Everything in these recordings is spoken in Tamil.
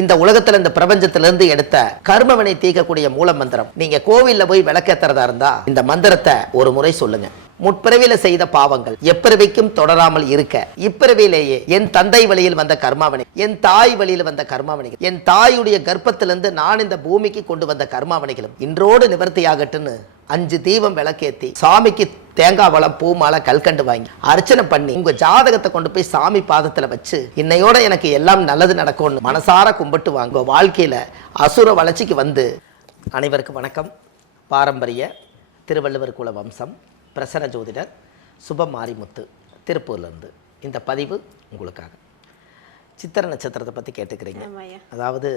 இந்த உலகத்துல இந்த பிரபஞ்சத்திலிருந்து எடுத்த கர்மவினை தீர்க்கக்கூடிய மூல மந்திரம். நீங்க கோவில்ல போய் விளக்கேத்துறதா இருந்தா இந்த மந்திரத்தை ஒரு முறை சொல்லுங்க. முற்பிறவியில செய்த பாவங்கள் எப்பிறவிக்கும் தொடராமல் இருக்க, இப்பிறவியிலேயே என் தந்தை வழியில் வந்த கர்மாவனை, என் தாய் வழியில் வந்த கர்மாவனைகள், என் தாயுடைய கர்ப்பத்திலிருந்து நான் இந்த பூமிக்கு கொண்டு வந்த கர்மாவனைகளும் இன்றோடு நிவர்த்தியாகட்டுன்னு 5 தீபம் விளக்கேத்தி சாமிக்கு தேங்காய் வளம் பூ மாலை கல்கண்டு வாங்கி அர்ச்சனை பண்ணி உங்க ஜாதகத்தை கொண்டு போய் சாமி பாதத்துல வச்சு இன்னையோட எனக்கு எல்லாம் நல்லது நடக்கும்னு மனசார கும்பிட்டு வாங்க. வாழ்க்கையில அசுர வளர்ச்சிக்கு வந்து. அனைவருக்கும் வணக்கம். பாரம்பரிய திருவள்ளுவர் குல வம்சம், பிரசன்ன ஜோதிடர் சுப மாரிமுத்து, திருப்பூர்லேருந்து இந்த பதிவு உங்களுக்காக. சித்திரை நட்சத்திரத்தை பற்றி கேட்டுக்கிறீங்க. அதாவது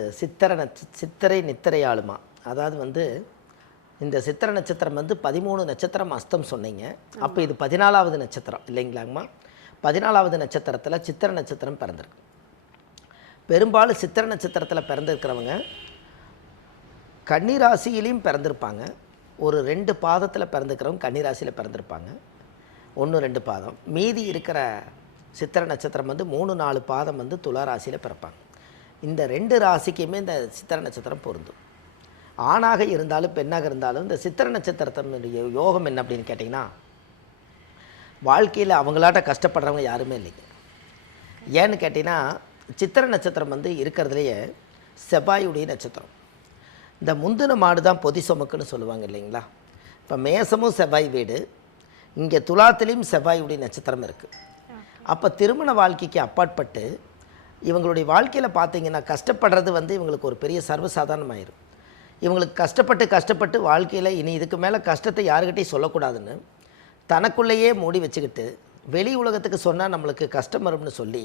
சித்திரை நித்திரை ஆளுமா. அதாவது இந்த சித்திரை நட்சத்திரம் 13 நட்சத்திரம் அஸ்தம் சொன்னீங்க. அப்போ இது 14வது நட்சத்திரம் இல்லைங்களாங்கம்மா? 14வது நட்சத்திரத்தில் சித்திரை நட்சத்திரம் பிறந்திருக்கு. பெரும்பாலும் சித்திரை நட்சத்திரத்தில் பிறந்திருக்கிறவங்க கன்னிராசியிலையும் பிறந்திருப்பாங்க. ஒரு 2 பாதத்தில் பிறந்துக்கிறவங்க கன்னிராசியில் பிறந்திருப்பாங்க, 1-2 பாதம். மீதி இருக்கிற சித்திரை நட்சத்திரம் 3-4 பாதம் துலா ராசியில் பிறப்பாங்க. இந்த 2 ராசிக்குமே இந்த சித்திரை நட்சத்திரம் பொருந்தும். ஆணாக இருந்தாலும் பெண்ணாக இருந்தாலும் இந்த சித்திரை நட்சத்திரத்தினுடைய யோகம் என்ன அப்படின்னு கேட்டிங்கன்னா, வாழ்க்கையில் அவங்களாட்ட கஷ்டப்படுறவங்க யாருமே இல்லைங்க. ஏன்னு கேட்டிங்கன்னா, சித்திரை நட்சத்திரம் இருக்கிறதுலையே செவ்வாயுடைய நட்சத்திரம். இந்த முந்தின மாடு தான் பொதி சுமக்குன்னு சொல்லுவாங்க இல்லைங்களா? இப்போ மேசமும் செவ்வாய் வீடு, இங்கே துலாத்திலையும் செவ்வாயுடைய நட்சத்திரம் இருக்குது. அப்போ திருமண வாழ்க்கைக்கு அப்பாற்பட்டு இவங்களுடைய வாழ்க்கையில் பார்த்தீங்கன்னா கஷ்டப்படுறது இவங்களுக்கு ஒரு பெரிய சர்வசாதாரணமாயிரும். இவங்களுக்கு கஷ்டப்பட்டு வாழ்க்கையில் இனி இதுக்கு மேலே கஷ்டத்தை யாருக்கிட்டையும் சொல்லக்கூடாதுன்னு தனக்குள்ளேயே மூடி வச்சுக்கிட்டு வெளி உலகத்துக்கு சொன்னால் நம்மளுக்கு கஷ்டம் வரும்னு சொல்லி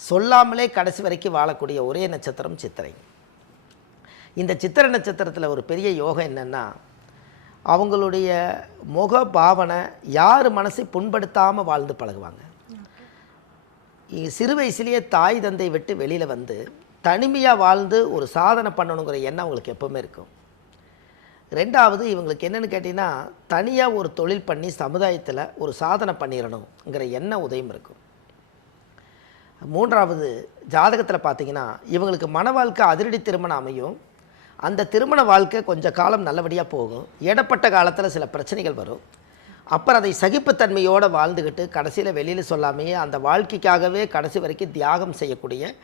சொல்லாமலே கடைசி வரைக்கும் வாழக்கூடிய ஒரே நட்சத்திரம் சித்திரை. இந்த சித்திரை நட்சத்திரத்தில் ஒரு பெரிய யோகம் என்னென்னா, அவங்களுடைய முக பாவனை யார் மனசை புண்படுத்தாமல் வாழ்ந்து பழகுவாங்க. சிறு வயசுலேயே தாய் தந்தை விட்டு வெளியில் தனிமையாக வாழ்ந்து ஒரு சாதனை பண்ணணுங்கிற எண்ணம் அவங்களுக்கு எப்போவுமே இருக்கும். 2வது, இவங்களுக்கு என்னென்னு கேட்டிங்கன்னா, தனியாக ஒரு தொழில் பண்ணி சமுதாயத்தில் ஒரு சாதனை பண்ணிடணுங்கிற எண்ணம் உதயம் இருக்கும். 3வது, ஜாதகத்தில் பார்த்திங்கன்னா இவங்களுக்கு மன வாழ்க்கை அதிரடி திருமணம் அமையும். அந்த திருமண வாழ்க்கை கொஞ்சம் காலம் நல்லபடியாக போகும். இடப்பட்ட காலத்தில் சில பிரச்சனைகள் வரும். அப்புறம் அதை சகிப்புத்தன்மையோடு வாழ்ந்துக்கிட்டு கடைசியில் வெளியில் சொல்லாமையே அந்த வாழ்க்கைக்காகவே கடைசி வரைக்கும் தியாகம் செய்யக்கூடிய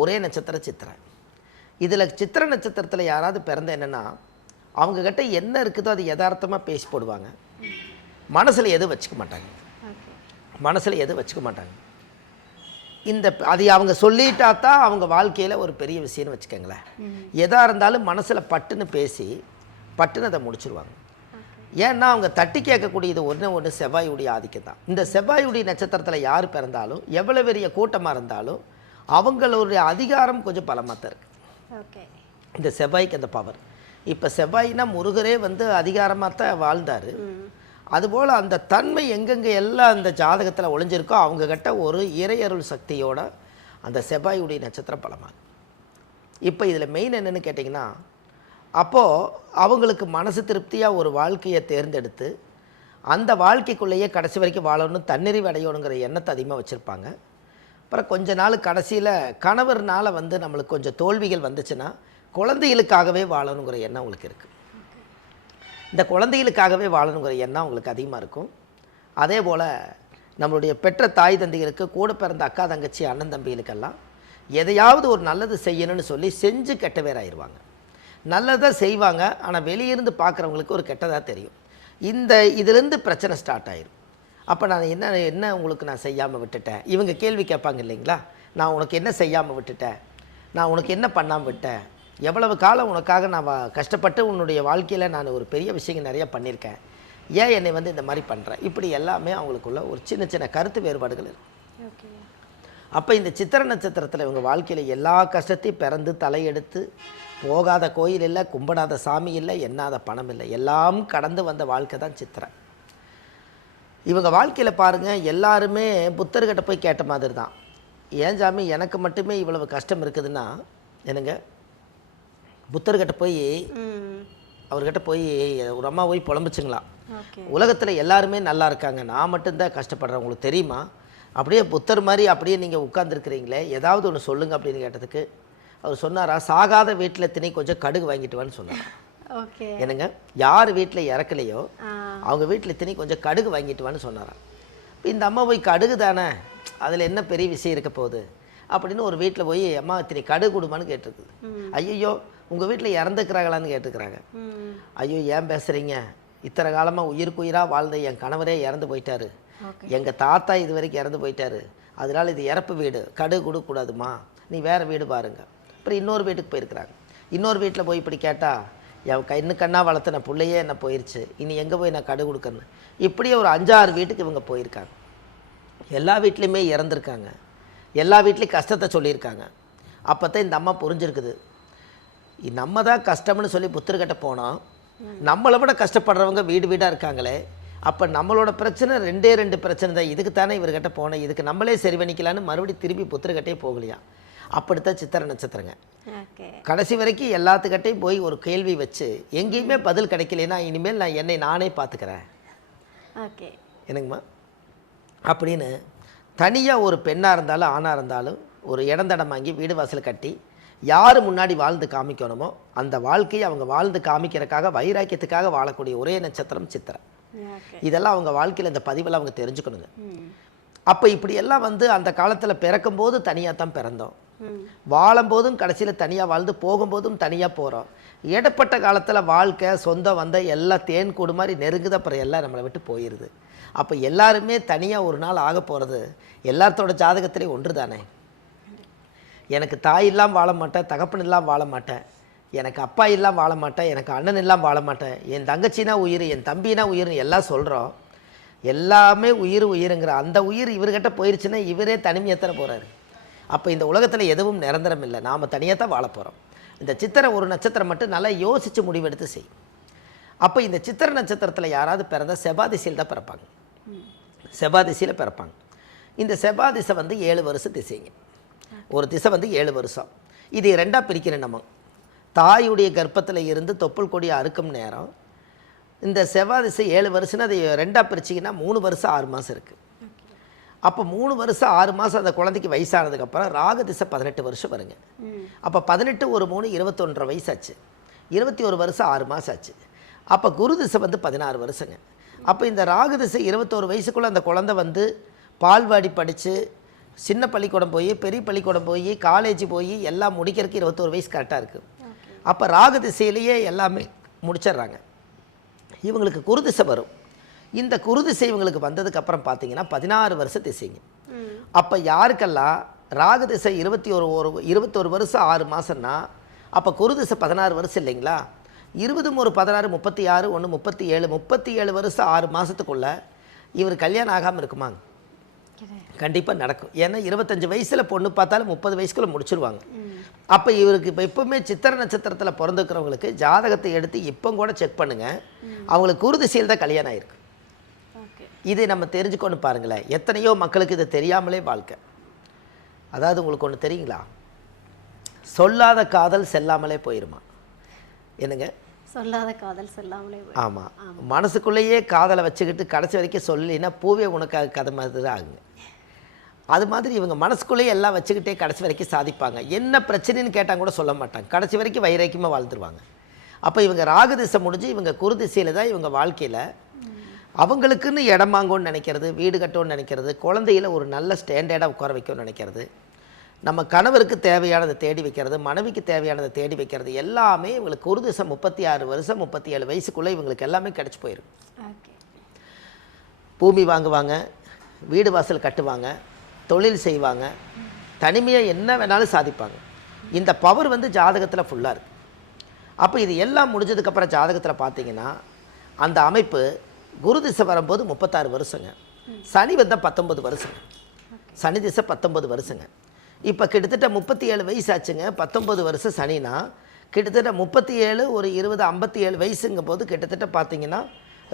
ஒரே நட்சத்திரம் சித்திரை. இதில் சித்திரை நட்சத்திரத்தில் யாராவது பிறந்த என்னென்னா, அவங்கக்கிட்ட என்ன இருக்குதோ அது யதார்த்தமாக பேசி போடுவாங்க. மனசில் எதுவும் வச்சுக்க மாட்டாங்க. அது அவங்க சொல்லிட்டா தான் அவங்க வாழ்க்கையில் ஒரு பெரிய விஷயம்னு வச்சுக்கோங்களேன். எதாக இருந்தாலும் மனசில் பட்டுன்னு பேசி பட்டுன்னு அதை முடிச்சுருவாங்க. ஏன்னா அவங்க தட்டி கேட்கக்கூடியது ஒன்று செவ்வாயுடைய ஆதிக்கம் தான். இந்த செவ்வாயுடைய நட்சத்திரத்தில் யார் பிறந்தாலும் எவ்வளோ பெரிய கூட்டமாக இருந்தாலும் அவங்களுடைய அதிகாரம் கொஞ்சம் பலமாக தான் இருக்குது. இந்த செவ்வாய்க்கு அந்த பவர். இப்போ செவ்வாய்னா முருகரே அதிகாரமாக தான் வாழ்ந்தார். அதுபோல் அந்த தன்மை எங்கெங்கே எல்லாம் அந்த ஜாதகத்தில் ஒளிஞ்சிருக்கோ அவங்கக்கிட்ட ஒரு இறையருள் சக்தியோட அந்த செவ்வாயுடைய நட்சத்திரம் பலமாகும். இப்போ இதில் மெயின் என்னென்னு கேட்டிங்கன்னா, அப்போது அவங்களுக்கு மனசு திருப்தியாக ஒரு வாழ்க்கையை தேர்ந்தெடுத்து அந்த வாழ்க்கைக்குள்ளேயே கடைசி வரைக்கும் வாழணும், தன்னிறைவு அடையணுங்கிற எண்ணத்தை அதிகமாக வச்சுருப்பாங்க. அப்புறம் கொஞ்ச நாள் கடைசியில் கணவர்னால் நம்மளுக்கு கொஞ்சம் தோல்விகள் வந்துச்சுன்னா குழந்தைகளுக்காகவே வாழணுங்கிற எண்ணம் உங்களுக்கு இருக்குது. இந்த குழந்தைகளுக்காகவே வாழணுங்கிற எண்ணம் உங்களுக்கு அதிகமாக இருக்கும். அதே போல் நம்மளுடைய பெற்ற தாய் தந்தைகளுக்கு, கூட பிறந்த அக்கா தங்கச்சி அண்ணன் தம்பிகளுக்கெல்லாம் எதையாவது ஒரு நல்லது செய்யணும்னு சொல்லி செஞ்சு கெட்ட பேராயிருவாங்க. நல்லதாக செய்வாங்க, ஆனால் வெளியிருந்து பார்க்குறவங்களுக்கு ஒரு கெட்டதாக தெரியும். இதிலேருந்து பிரச்சனை ஸ்டார்ட் ஆயிரும். அப்போ நான் என்ன உங்களுக்கு நான் செய்யாமல் விட்டுட்டேன், இவங்க கேள்வி கேட்பாங்க இல்லைங்களா? நான் உனக்கு என்ன செய்யாமல் விட்டுட்டேன், நான் உனக்கு என்ன பண்ணாமல் விட்டேன், எவ்வளவு காலம் உனக்காக நான் கஷ்டப்பட்டு உன்னுடைய வாழ்க்கையில் நான் ஒரு பெரிய விஷயங்கள் நிறைய பண்ணியிருக்கேன், ஏன் என்னை இந்த மாதிரி பண்ணுறேன், இப்படி எல்லாமே அவங்களுக்குள்ள ஒரு சின்ன சின்ன கருத்து வேறுபாடுகள் இருக்குது. அப்போ இந்த சித்திரை நட்சத்திரத்தில் இவங்க வாழ்க்கையில் எல்லா கஷ்டத்தையும் பிறந்து தலையெடுத்து போகாத கோயில் இல்லை, கும்பிடாத சாமி இல்லை, எண்ணாத பணம் இல்லை, எல்லாம் கடந்து வந்த வாழ்க்கை தான் சித்திரை. இவங்க வாழ்க்கையில் பாருங்கள், எல்லாருமே புத்தர்கிட்ட போய் கேட்ட மாதிரி தான். ஏன் சாமி எனக்கு மட்டுமே இவ்வளவு கஷ்டம் இருக்குதுன்னா, என்னங்க புத்தர்கிட்ட போய் அவர்கிட்ட போய் ஒரு அம்மா போய் புலம்பிச்சுங்களா, உலகத்தில் எல்லாருமே நல்லா இருக்காங்க, நான் மட்டும்தான் கஷ்டப்படுறேன், உங்களுக்கு தெரியுமா? அப்படியே புத்தர் மாதிரி அப்படியே நீங்கள் உட்கார்ந்துருக்கிறீங்களே, ஏதாவது ஒன்று சொல்லுங்கள் அப்படின்னு கேட்டதுக்கு அவர் சொன்னாரா, சாகாத வீட்டில் திணை கொஞ்சம் கடுகு வாங்கிட்டு வான்னு சொன்னாரா. ஓகே. என்னங்க, யார் வீட்டில் இறக்கலையோ அவங்க வீட்டில் திணை கொஞ்சம் கடுகு வாங்கிட்டு வான்னு சொன்னாராம். இப்போ இந்த அம்மா போய் கடுகு தானே, அதில் என்ன பெரிய விஷயம் இருக்க போகுது அப்படின்னு ஒரு வீட்டில் போய் அம்மா திணை கடுகு கொடுமான்னு கேட்டிருக்குது. ஐயோ உங்கள் வீட்டில் இறந்துக்கிறாங்களான்னு கேட்டுக்கிறாங்க. ஐயோ ஏன் பேசுகிறீங்க, இத்தனை காலமாக உயிருக்கு உயிராக வாழ்ந்த என் கணவரே இறந்து போயிட்டாரு, எங்கள் தாத்தா இது வரைக்கும் இறந்து போயிட்டாரு, அதனால் இது இறப்பு வீடு, கடுகு கொடுக்கக்கூடாதுமா, நீ வேறு வீடு பாருங்க. அப்புறம் இன்னொரு வீட்டுக்கு போயிருக்கிறாங்க. இன்னொரு வீட்டில் போய் இப்படி கேட்டால், என் கண்ணா வளர்த்துன பிள்ளையே என்ன போயிடுச்சு, இனி எங்கே போய் நான் கடுகு கொடுக்கணும். இப்படியே ஒரு 5-6 வீட்டுக்கு இவங்க போயிருக்காங்க. எல்லா வீட்லேயுமே இறந்துருக்காங்க, எல்லா வீட்லேயும் கஷ்டத்தை சொல்லியிருக்காங்க. அப்போ தான் இந்த அம்மா புரிஞ்சிருக்குது, நம்ம தான் கஷ்டம்னு சொல்லி புத்தர்கிட்ட போனோம், நம்மளை விட கஷ்டப்படுறவங்க வீடு வீடாக இருக்காங்களே, அப்போ நம்மளோட பிரச்சனை 2 பிரச்சனை தான், இதுக்கு தானே இவர்கிட்ட போனேன், இதுக்கு நம்மளே சரி பண்ணிக்கலான்னு மறுபடியும் திரும்பி புத்தர்கிட்டே போகலையா. அப்படித்தான் சித்திரை நட்சத்திரங்க. கடைசி வரைக்கும் எல்லாத்துக்கிட்டையும் போய் ஒரு கேள்வி வச்சு எங்கேயுமே பதில் கிடைக்கலன்னா இனிமேல் நான் என்னை நானே பார்த்துக்கிறேன் என்னங்கம்மா அப்படின்னு தனியாக ஒரு பெண்ணாக இருந்தாலும் ஆணாக இருந்தாலும் ஒரு இடந்தடம் வாங்கி வீடு வாசல் கட்டி யார் முன்னாடி வாழ்ந்து காமிக்கணுமோ அந்த வாழ்க்கையை அவங்க வாழ்ந்து காமிக்கிறதுக்காக வைராக்கியத்துக்காக வாழக்கூடிய ஒரே நட்சத்திரம் சித்திரை. இதெல்லாம் அவங்க வாழ்க்கையில் இந்த பதிவில் அவங்க தெரிஞ்சுக்கணுங்க. அப்போ இப்படியெல்லாம் அந்த காலத்தில் பிறக்கும்போது தனியாக தான் பிறந்தோம், வாழும்போதும் கடைசியில் தனியாக வாழ்ந்து போகும்போதும் தனியாக போகிறோம். இடப்பட்ட காலத்தில் வாழ்க்கை சொந்தம் எல்லாம் தேன் கூடு மாதிரி நெருங்குத, அப்புறம் எல்லாம் நம்மளை விட்டு போயிடுது. அப்போ எல்லாருமே தனியாக ஒரு நாள் ஆக போகிறது எல்லாத்தோட ஜாதகத்திலே ஒன்று தானே. எனக்கு தாய் இல்லாமல் வாழ மாட்டேன், தகப்பன் இல்லாமல் வாழ மாட்டேன், எனக்கு அப்பா இல்லாமல் வாழ மாட்டேன், எனக்கு அண்ணன் இல்லாமல் வாழ மாட்டேன், என் தங்கச்சினா உயிர், என் தம்பினா உயிர்னு எல்லாம் சொல்கிறோம். எல்லாமே உயிருங்கிற அந்த உயிர் இவர்கிட்ட போயிடுச்சுன்னா இவரே தனிமையத்தனை போகிறாரு. அப்போ இந்த உலகத்தில் எதுவும் நிரந்தரம் இல்லை, நாம் தனியாக தான் வாழ போகிறோம். இந்த சித்திரை ஒரு நட்சத்திரம் மட்டும் நல்லா யோசித்து முடிவெடுத்து செய்யும். அப்போ இந்த சித்திரை நட்சத்திரத்தில் யாராவது பிறந்தால் செவ்வாதிசையில் தான் பிறப்பாங்க, செவ்வாதிசையில் பிறப்பாங்க. இந்த செவ்வாதிசை 7 வருஷம் திசைங்க. ஒரு திசை 7 வருஷம். இது 2ஆக பிரிக்கிறேன். நம்ம தாயுடைய கர்ப்பத்தில் இருந்து தொப்புள் கொடி அறுக்கும் நேரம் இந்த செவ்வாதிசை 7 வருஷம்னா அதை 2ஆக பிரிச்சிங்கன்னா 3 வருஷம் 6 மாதம் இருக்குது. அப்போ 3 வருஷம் 6 மாதம் அந்த குழந்தைக்கு வயசானதுக்கப்புறம் ராகு திசை 18 வருஷம் வருங்க. அப்போ 18 ஒரு 3 21 வயசாச்சு, 21 வருஷம் 6 மாதம் ஆச்சு. அப்போ குரு திசை 16 வருஷங்க. அப்போ இந்த ராகு திசை 21 வயசுக்குள்ளே அந்த குழந்தை பால்வாடி படித்து சின்ன பள்ளிக்கூடம் போய் பெரிய பள்ளிக்கூடம் போய் காலேஜ் போய் எல்லாம் முடிக்கிறதுக்கு 21 வயசு கரெக்டாக இருக்குது. அப்போ ராகு திசையிலேயே எல்லாமே முடிச்சிடுறாங்க. இவங்களுக்கு குரு திசை வரும். இந்த குரு திசை இவங்களுக்கு வந்ததுக்கப்புறம் பார்த்தீங்கன்னா 16 வருஷம் திசைங்க. அப்போ யாருக்கெல்லாம் ராகு திசை 21 வருஷம் 6 மாதம்னா அப்போ குரு திசை 16 வருஷம் இல்லைங்களா. 20 ஒரு 16 36 1 37 வருஷம் 6 மாதத்துக்குள்ளே இவர் கல்யாணம் ஆகாமல் இருக்குமாங்க? கண்டிப்பாக நடக்கும். ஏன்னா 25 வயசில் பொண்ணு பார்த்தாலும் 30 வயசுக்குள்ளே முடிச்சிருவாங்க. அப்போ இவருக்கு இப்போ எப்பவுமே சித்திரை நட்சத்திரத்தில் பிறந்துக்கிறவங்களுக்கு ஜாதகத்தை எடுத்து இப்போ கூட செக் பண்ணுங்கள், அவங்களுக்கு குரு திசையில் தான் கல்யாணம் ஆகிருக்கு. இதை நம்ம தெரிஞ்சுக்கொண்டு பாருங்களேன். எத்தனையோ மக்களுக்கு இது தெரியாமலே வாழ்க்கை. அதாவது உங்களுக்கு ஒன்று தெரியுங்களா, சொல்லாத காதல் செல்லாமலே போயிருமா. என்னங்க, சொல்லாத காதல் செல்லாமலே? ஆமாம், மனசுக்குள்ளேயே காதலை வச்சுக்கிட்டு கடைசி வரைக்கும் சொல்லினா பூவே உனக்காக கதை மாதிரி தான் ஆகுங்க. அது மாதிரி இவங்க மனசுக்குள்ளேயே எல்லாம் வச்சுக்கிட்டே கடைசி வரைக்கும் சாதிப்பாங்க. என்ன பிரச்சனைன்னு கேட்டால் கூட சொல்ல மாட்டாங்க, கடைசி வரைக்கும் வைராக்கியமாக வாழ்ந்துருவாங்க. அப்போ இவங்க ராகு திசை முடிஞ்சு இவங்க குரு திசையில் தான் இவங்க வாழ்க்கையில் அவங்களுக்குன்னு இடம் வாங்கணும்னு நினைக்கிறது, வீடு கட்டணும்னு நினைக்கிறது, குழந்தையில் ஒரு நல்ல ஸ்டாண்டர்டாக உட்கார வைக்கணும்னு நினைக்கிறது, நம்ம கணவருக்கு தேவையானதை தேடி வைக்கிறது, மனைவிக்கு தேவையானதை தேடி வைக்கிறது, எல்லாமே இவங்களுக்கு குரு திசை 36 வருஷம் 37 வயசுக்குள்ளே இவங்களுக்கு எல்லாமே கிடச்சி போயிடும். பூமி வாங்குவாங்க, வீடு வாசல் கட்டுவாங்க, தொழில் செய்வாங்க, தனிமையாக என்ன வேணாலும் சாதிப்பாங்க. இந்த பவர் ஜாதகத்தில் ஃபுல்லாக இருக்குது. அப்போ இது எல்லாம் முடிஞ்சதுக்கப்புறம் ஜாதகத்தில் பார்த்தீங்கன்னா அந்த அமைப்பு குரு திசை வரும்போது 36 வருஷங்க, சனி 19 வருஷங்க, சனி திசை 19 வருஷங்க. இப்போ கிட்டத்தட்ட 37 வயசு ஆச்சுங்க. 19 வருஷம் சனினா கிட்டத்தட்ட 37 ஒரு 20 57 வயசுங்கும் போது கிட்டத்தட்ட பார்த்தீங்கன்னா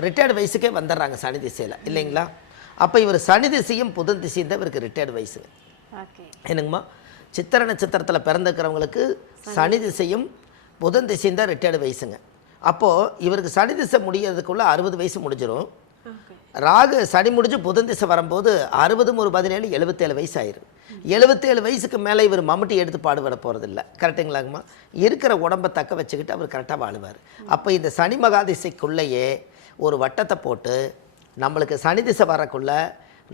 ரிட்டையர்டு வயசுக்கே வந்துடுறாங்க சனி திசையில், இல்லைங்களா. அப்போ இவர் சனி திசையும் புதன் திசையும் தான் இவருக்கு ரிட்டையர்டு வயசு. என்னங்கம்மா, சித்திரை நட்சத்திரத்தில் பிறந்துக்கிறவங்களுக்கு சனி திசையும் புதன் திசையும் தான் ரிட்டையர்டு வயசுங்க. அப்போது இவருக்கு சனி திசை முடிகிறதுக்குள்ளே 60 வயசு முடிஞ்சிடும். ராகு சனி முடிஞ்சு புதன் திசை வரும்போது 60 ஒரு 17 77 வயசு ஆயிரும். 77 வயசுக்கு மேலே இவர் மம்முட்டி எடுத்து பாடுபட போகிறதில்ல. கரெக்டுங்களாங்கம்மா? இருக்கிற உடம்பை தக்க வச்சுக்கிட்டு அவர் கரெக்டாக வாழுவார். அப்போ இந்த சனி மகாதிசைக்குள்ளேயே ஒரு வட்டத்தை போட்டு நம்மளுக்கு சனி திசை வரக்குள்ள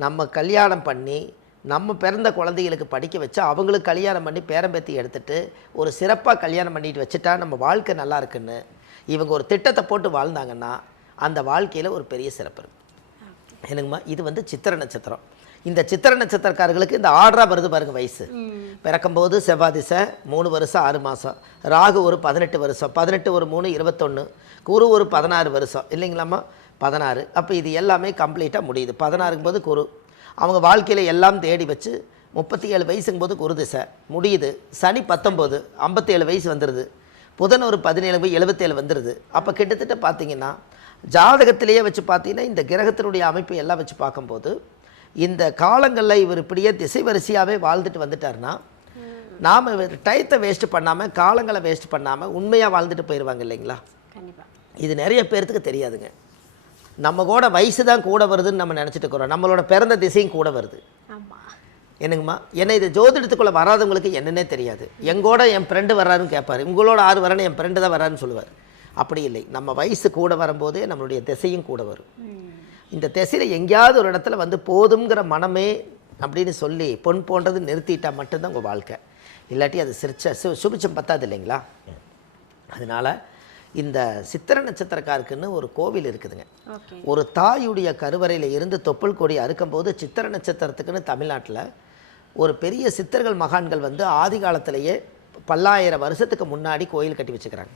நம்ம கல்யாணம் பண்ணி நம்ம பிறந்த குழந்தைகளுக்கு படிக்க வச்சு அவங்களுக்கு கல்யாணம் பண்ணி பேரம்பேத்தி எடுத்துகிட்டு ஒரு சிறப்பாக கல்யாணம் பண்ணிட்டு வச்சுட்டா நம்ம வாழ்க்கை நல்லா இருக்குன்னு இவங்க ஒரு திட்டத்தை போட்டு வாழ்ந்தாங்கன்னா அந்த வாழ்க்கையில் ஒரு பெரிய சிறப்பு இருக்குது. என்னங்கம்மா? இது வந்து சித்திரை நட்சத்திரம். இந்த சித்திரை நட்சத்திரக்காரர்களுக்கு இந்த ஆர்டராக வருது பாருங்கள் வயசு. பிறக்கும்போது செவ்வாய் திசை 3 வருஷம் 6 மாதம், ராகு ஒரு 18 வருஷம், 18 ஒரு 3 21, குரு ஒரு 16 வருஷம் இல்லைங்களாம்மா? 16. அப்போ இது எல்லாமே கம்ப்ளீட்டாக முடியுது. 16க்கும் போது குரு அவங்க வாழ்க்கையில் எல்லாம் தேடி வச்சு 37 வயசுங்கும் போது குரு திசை முடியுது. சனி 19 57 வயசு வந்துடுது. புதன் ஒரு 17 77 வந்துடுது. அப்போ கிட்டத்தட்ட பார்த்தீங்கன்னா ஜாதகத்திலேயே வச்சு பார்த்தீங்கன்னா இந்த கிரகத்தினுடைய அமைப்பு எல்லாம் வச்சு பார்க்கும்போது இந்த காலங்களில் இவர் இப்படியே திசை வரிசையாகவே வாழ்ந்துட்டு வந்துட்டார்னா நாம் டயத்தை வேஸ்ட் பண்ணாமல் காலங்களை வேஸ்ட் பண்ணாமல் உண்மையாக வாழ்ந்துட்டு போயிடுவாங்க இல்லைங்களா? இது நிறைய பேர்த்துக்கு தெரியாதுங்க. நம்ம கூட வயசு தான் கூட வருதுன்னு நம்ம நினச்சிட்டு இருக்கிறோம். நம்மளோட பிறந்த திசையும் கூட வருது. என்னங்கம்மா? ஏன்னா இது ஜோதிடத்துக்குள்ளே வராதவங்களுக்கு என்னன்னே தெரியாது. எங்கூட என் ஃப்ரெண்டு வர்றாருன்னு கேட்பார், உங்களோட 6 வரேன்னு என் ஃப்ரெண்டு தான் வர்றாருன்னு சொல்லுவார். அப்படி இல்லை, நம்ம வயசு கூட வரும்போதே நம்மளுடைய திசையும் கூட வரும். இந்த திசையில் எங்கேயாவது ஒரு இடத்துல வந்து போதுங்கிற மனமே அப்படின்னு சொல்லி பொன் போன்றது நிறுத்திட்டால் மட்டும்தான் உங்கள் வாழ்க்கை. இல்லாட்டி அது சுபிச்சம் பத்தாது இல்லைங்களா? அதனால் இந்த சித்திரை நட்சத்திரக்காருக்குன்னு ஒரு கோவில் இருக்குதுங்க. ஒரு தாயுடைய கருவறையில் இருந்து தொப்புள் கொடி அறுக்கும்போது சித்திரை நட்சத்திரத்துக்குன்னு தமிழ்நாட்டில் ஒரு பெரிய சித்தர்கள் மகான்கள் வந்து ஆதி காலத்திலேயே பல்லாயிரம் வருஷத்துக்கு முன்னாடி கோயில் கட்டி வச்சுக்கிறாங்க.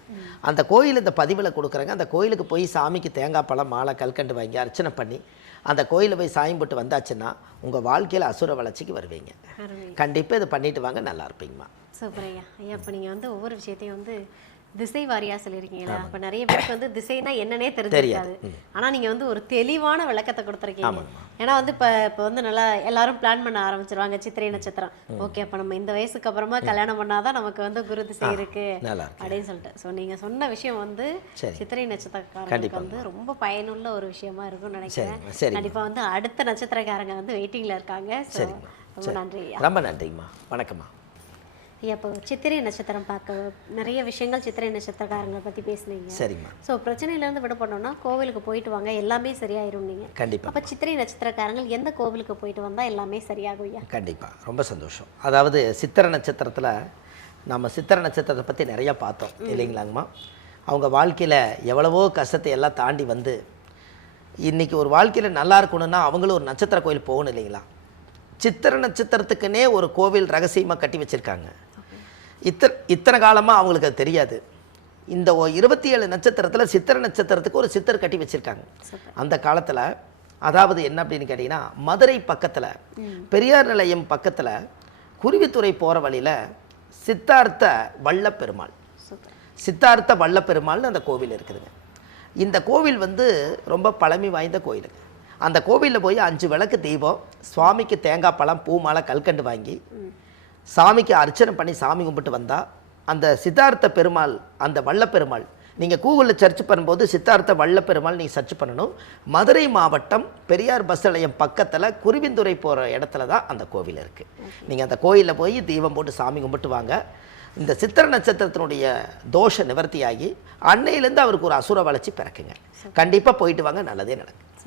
அந்த கோயில் இந்த பதிவில் கொடுக்குறாங்க. அந்த கோயிலுக்கு போய் சாமிக்கு தேங்காய் பழம் மாலை கல்கண்டு வாங்கி அர்ச்சனை பண்ணி அந்த கோயிலில் போய் சாயம் போட்டு வந்தாச்சுன்னா உங்கள் வாழ்க்கையில் அசுர வளர்ச்சிக்கு வருவீங்க. கண்டிப்பாக இதை பண்ணிட்டு வாங்க, நல்லா இருப்பீங்கம்மா. சூப்பர் ஐயா. ஐயா இப்போ நீங்கள் வந்து ஒவ்வொரு விஷயத்தையும் வந்து திசை வாரியாக சொல்லியிருக்கீங்களா? இப்போ நிறைய பேருக்கு வந்து திசைனா என்னன்னே தெரிஞ்சிருக்காது. ஆனால் நீங்கள் வந்து ஒரு தெளிவான விளக்கத்தை கொடுத்துருக்கீங்க. ஏன்னா வந்து இப்போ வந்து நல்லா எல்லாரும் பிளான் பண்ண ஆரம்பிச்சிருவாங்க சித்திரை நட்சத்திரம். ஓகே, அப்போ நம்ம இந்த வயசுக்கு அப்புறமா கல்யாணம் பண்ணாதான் நமக்கு வந்து குரு திசை இருக்கு அப்படின்னு சொல்லிட்டு. ஸோ நீங்கள் சொன்ன விஷயம் வந்து சித்திரை நட்சத்திரக்காரங்களுக்கு வந்து ரொம்ப பயனுள்ள ஒரு விஷயமா இருக்கும்னு நினைக்கிறேன். கண்டிப்பாக வந்து அடுத்த நட்சத்திரக்காரங்க வந்து வெயிட்டிங்கில் இருக்காங்க. ரொம்ப நன்றி. ரொம்ப நன்றிங்கம்மா. வணக்கம்மா. இப்போ சித்திரை நட்சத்திரம் பார்க்க நிறைய விஷயங்கள் சித்திரை நட்சத்திரக்காரங்களை பற்றி பேசுனீங்க. சரிம்மா. ஸோ பிரச்சனையிலேருந்து விடுபடணும்னா கோவிலுக்கு போயிட்டு வாங்க, எல்லாமே சரியாயிரும் நீங்கள். கண்டிப்பாக. அப்போ சித்திரை நட்சத்திரக்காரங்கள் எந்த கோவிலுக்கு போயிட்டு வந்தால் எல்லாமே சரியாகும் ஐயா? கண்டிப்பாக, ரொம்ப சந்தோஷம். அதாவது சித்திரை நட்சத்திரத்தில் நம்ம சித்திரை நட்சத்திரத்தை பற்றி நிறையா பார்த்தோம் இல்லைங்களாங்கம்மா? அவங்க வாழ்க்கையில் எவ்வளவோ கஷ்டத்தை எல்லாம் தாண்டி வந்து இன்றைக்கி ஒரு வாழ்க்கையில் நல்லா இருக்கணும்னா அவங்களும் ஒரு நட்சத்திர கோயில் போகணும் இல்லைங்களா? சித்திரை நட்சத்திரத்துக்குன்னே ஒரு கோவில் ரகசியமாக கட்டி வச்சுருக்காங்க. இத்தனை காலமாக அவங்களுக்கு அது தெரியாது. இந்த 27 நட்சத்திரத்தில் சித்திரை நட்சத்திரத்துக்கு ஒரு சித்தர் கட்டி வச்சுருக்காங்க அந்த காலத்தில். அதாவது என்ன அப்படின்னு கேட்டிங்கன்னா, மதுரை பக்கத்தில் பெரியார் நிலையம் பக்கத்தில் குருவித்துறை போகிற வழியில் சித்தார்த்த வல்லப்பெருமாள்னு அந்த கோவில் இருக்குதுங்க. இந்த கோவில் வந்து ரொம்ப பழமை வாய்ந்த கோயிலுங்க. அந்த கோவிலில் போய் 5 விளக்கு தீபம், சுவாமிக்கு தேங்காய் பழம் பூ மாலை கல்கண்டு வாங்கி சாமிக்கு அர்ச்சனை பண்ணி சாமி கும்பிட்டு வந்தால் அந்த சித்தார்த்த பெருமாள், அந்த வல்லப்பெருமாள், நீங்கள் கூகுளில் சர்ச் பண்ணும்போது சித்தார்த்த வல்லப்பெருமாள் நீங்கள் சர்ச் பண்ணணும். மதுரை மாவட்டம் பெரியார் பஸ் நிலையம் பக்கத்தில் குருவிந்துறை போகிற இடத்துல தான் அந்த கோவில் இருக்குது. நீங்கள் அந்த கோயிலில் போய் தீபம் போட்டு சாமி கும்பிட்டு வாங்க. இந்த சித்திரை நட்சத்திரத்தினுடைய தோஷ நிவர்த்தியாகி அன்னையிலேருந்து அவருக்கு ஒரு அசுர வளர்ச்சி பிறக்குங்க. கண்டிப்பாக போயிட்டு வாங்க, நல்லதே நடக்கும்.